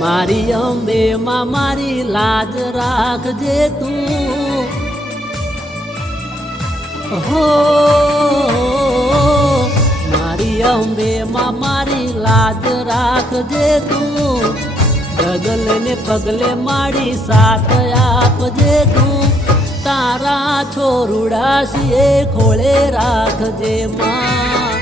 મારી અંબે માં મારી લાજ રાખજે તું હો મારી અંબે માં મારી લાજ રાખજે તું ડગલે ને પગલે મારી સાથ આપજે તું તારા છોરુડા સિએ ખોળે રાખજે માં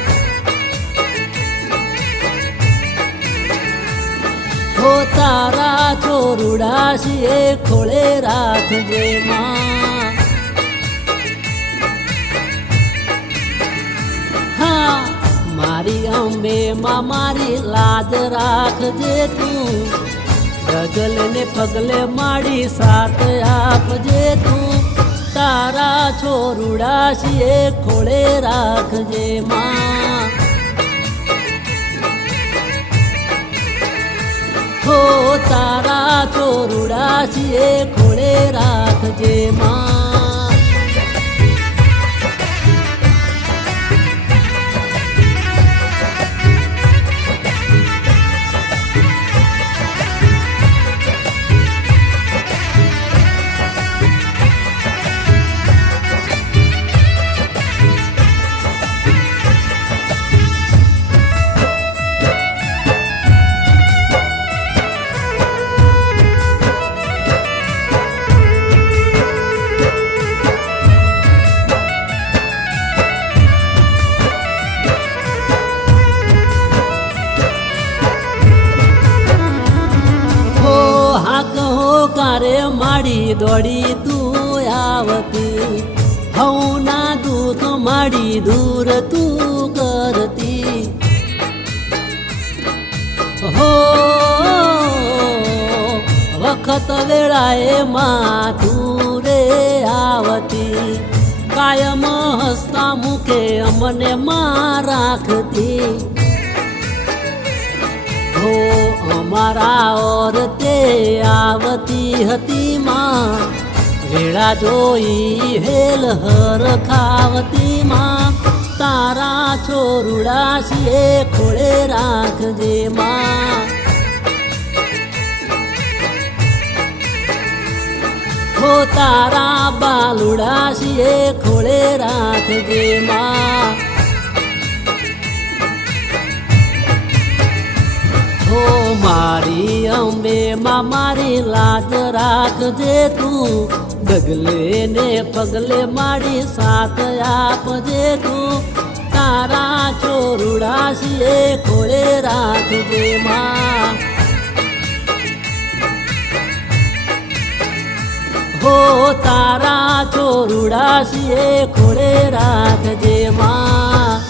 હો તારા છોરુડા સિએ ખોળે રાખજે માં હા મારી અંબે માં મારી લાજ રાખજે તું ડગલે ને પગલે મારી સાથ આપજે તું તારા છોરુડા સિએ ખોળે રાખજે માં હો તારા છોરુડા સિએ ખોળે રાખજે માં કારે માડી દોડી તું આવતી હવના દુઃખ માડી દૂર તું કરતી હો વખત વેળાએ માં તું રે આવતી કાયમ હસતા મુખે અમને માં રાખતી હો અમારા ઓરતે આવતી હતી માં વેળા જોઈ હેલ હર ખાવતી માં તારા છોરુડા સિએ ખોળે રાખજે માં હો તારા બાલુડા સિએ ખોળે રાખજે માં હો મારી અંબે માં મારી લાજ રાખજે તું ડગલે ને પગલે મારી સાથ આપજે તું તારા છોરુડા સિએ ખોળે રાખજે માં હો તારા છોરુડા સિએ ખોળે રાખજે માં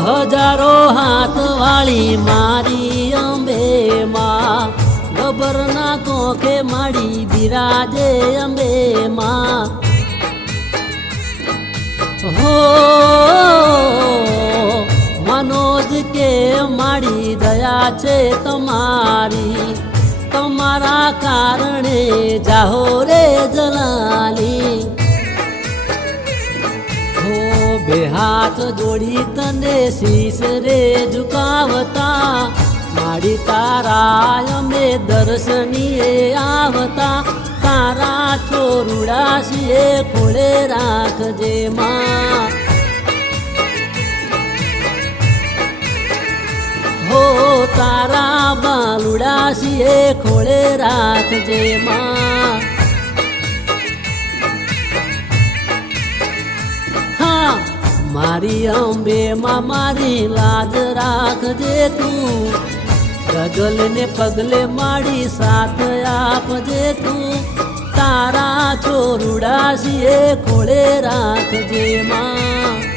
હજારો હાથ વાળી મારી અંબે માં ગબરના કોખે માડી બિરાજે અંબે માં હો મનોજ કે માડી દયા છે તમારી તમારા કારણે જાહો રે જલાલી બે હાથ જોડી તને શીશ રે ઝુકાવતા માડી તારા અમે દર્શનીએ આવતા તારા છોરુડા સિએ ખોળે રાખજે માં હો તારા બાલુડા સિએ ખોળે રાખજે માં મારી અંબે માં મારી લાજ રાખજે તું, ગગલે પગલે માડી સાથ આપજે તું, તારા છોરુડા સિએ ખોળે રાખજે માં.